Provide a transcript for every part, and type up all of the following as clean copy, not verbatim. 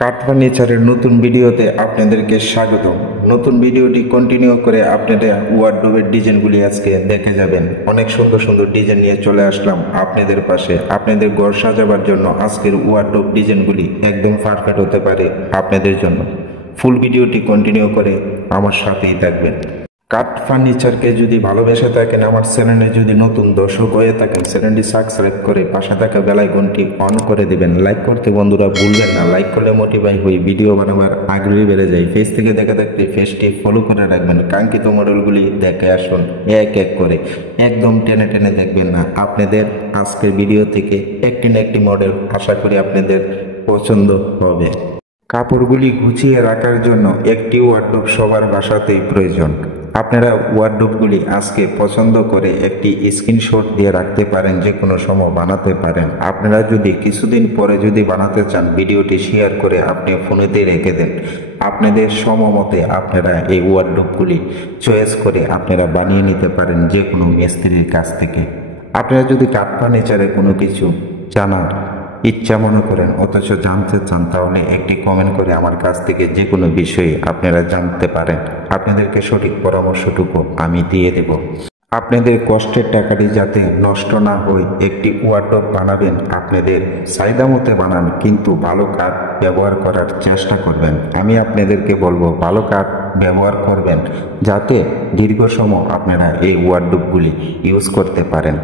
কাঠ ফার্নিচারের নতুন ভিডিওতে আপনাদেরকে স্বাগত। নতুন ভিডিওটি কন্টিনিউ করে আপনাদের ওয়ার্ডরোবের ডিজাইনগুলি আজকে দেখে যাবেন। অনেক সুন্দর সুন্দর ডিজাইন নিয়ে চলে আসলাম আপনাদের পাশে। আপনাদের ঘর সাজাবার জন্য আজকের ওয়ার্ডরোব ডিজাইনগুলি একদম পারফেক্ট হতে পারে আপনাদের জন্য। ফুল ভিডিওটি কন্টিনিউ করে আমার সাথেই থাকবেন। কাঠ ফার্নিচারকে যদি ভালোবেসে থাকেন, আমার চ্যানেলে যদি নতুন দর্শক হয়ে থাকেন, চ্যানেলটি সাবস্ক্রাইব করে পাশে থাকা বেল আইকনটি অন করে দিবেন। লাইক করতে বন্ধুরা ভুলবেন না, লাইক করলে মোটিভাই হই, ভিডিও বানাবার আগ্রহী বেড়ে যায়। ফেস থেকে দেখে থাকতে ফেসটি ফলো করে রাখবেন। কাঙ্ক্ষিত মডেলগুলি দেখে আসুন এক এক করে, একদম টেনে টেনে দেখবেন না। আপনাদের আজকের ভিডিও থেকে একটি না একটি মডেল আশা করি আপনাদের পছন্দ হবে। কাপড়গুলি গুছিয়ে রাখার জন্য একটি ওয়ার্ডরোব সবার বাসাতেই প্রয়োজন। আপনারা ওয়ার্ডরোবগুলি আজকে পছন্দ করে একটি স্ক্রিনশট দিয়ে রাখতে পারেন, যে কোনো সময় বানাতে পারেন। আপনারা যদি কিছুদিন পরে যদি বানাতে চান, ভিডিওটি শেয়ার করে আপনি ফোনেতে রেখে দেন। আপনাদের সময়মতে আপনারা এই ওয়ার্ডরোবগুলি চয়েস করে আপনারা বানিয়ে নিতে পারেন যে কোনো মিস্ত্রির কাছ থেকে। আপনারা যদি কাঠ ফার্নিচারে কোনো কিছু জানার ইচ্ছা মনে করেন অথচ জানতে চান, তাহলে একটি কমেন্ট করে আমার কাছ থেকে যে কোনো বিষয়ে আপনারা জানতে পারেন। আপনাদেরকে সঠিক পরামর্শটুকু আমি দিয়ে দেব। আপনাদের কষ্টের টাকাটি যাতে নষ্ট না হয়, একটি ওয়ার্ডরোব বানাবেন আপনাদের চাহিদা মতো বানান, কিন্তু ভালো কাঠ ব্যবহার করার চেষ্টা করবেন। আমি আপনাদেরকে বলবো ভালো কাঠ ব্যবহার করবেন, যাতে দীর্ঘ সময় আপনারা এই ওয়ার্ডরোবগুলি ইউজ করতে পারেন।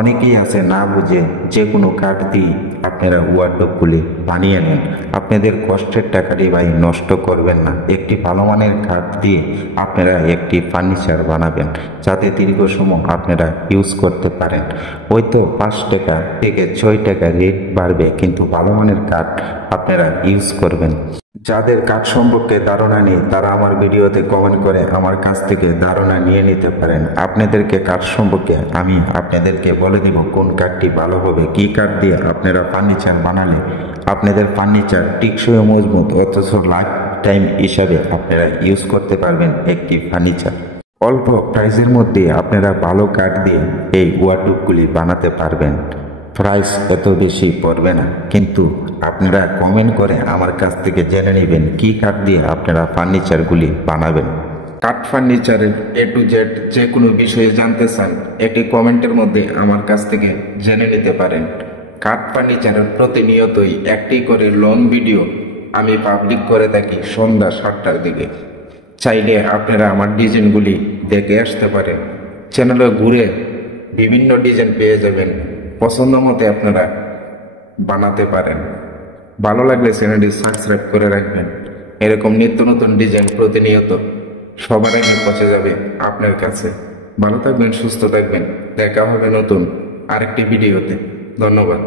অনেকেই আছে না বুঝে যে কোনো কাঠ দিয়ে আপনারা ওয়ার্ডরোবগুলি বানিয়ে নেন। আপনাদের কষ্টের টাকাটি ভাই নষ্ট করবেন না। একটি ভালো মানের কাঠ দিয়ে আপনারা একটি ফার্নিচার বানাবেন, যাতে দীর্ঘ সময় আপনারা ইউজ করতে পারেন। হয়তো 5 টাকা থেকে 6 টাকা রেট বাড়বে, কিন্তু ভালো মানের কাঠ আপনারা ইউজ করবেন। যাদের কাঠ সম্পর্কে ধারণা নেই, তারা আমার ভিডিওতে কমেন্ট করে আমার কাছ থেকে ধারণা নিয়ে নিতে পারেন। আপনাদেরকে কাঠ সম্পর্কে আমি আপনাদেরকে বলে দেব কোন কাঠটি ভালো হবে, কি কাঠ দিয়ে আপনারা ফার্নিচার বানালে আপনাদের ফার্নিচার টিকসই ও মজবুত, অথচ লাইফ টাইম হিসাবে আপনারা ইউজ করতে পারবেন একটি ফার্নিচার। অল্প প্রাইসের মধ্যে আপনারা ভালো কাঠ দিয়ে এই ওয়ার্ডরোবগুলি বানাতে পারবেন। প্রাইস এত বেশি পড়বে না, কিন্তু আপনারা কমেন্ট করে আমার কাছ থেকে জেনে নেবেন কি কাঠ দিয়ে আপনারা ফার্নিচারগুলি বানাবেন। কাঠ ফার্নিচারের A to Z যে কোনো বিষয়ে জানতে চান, একটি কমেন্টের মধ্যে আমার কাছ থেকে জেনে নিতে পারেন। কাঠ ফার্নিচারের প্রতিনিয়তই একটি করে লং ভিডিও আমি পাবলিক করে থাকি সন্ধ্যা 7টার দিকে। চাইলে আপনারা আমার ডিজাইনগুলি দেখে আসতে পারেন। চ্যানেলে ঘুরে বিভিন্ন ডিজাইন পেয়ে যাবেন, পছন্দ মতো আপনারা বানাতে পারেন। ভালো লাগলে চ্যানেলটি সাবস্ক্রাইব করে রাখবেন। এরকম নিত্য নতুন ডিজাইন প্রতিনিয়ত সবার আগে পৌঁছে যাবে আপনার কাছে। ভালো থাকবেন, সুস্থ থাকবেন। দেখা হবে নতুন আরেকটি ভিডিওতে। ধন্যবাদ।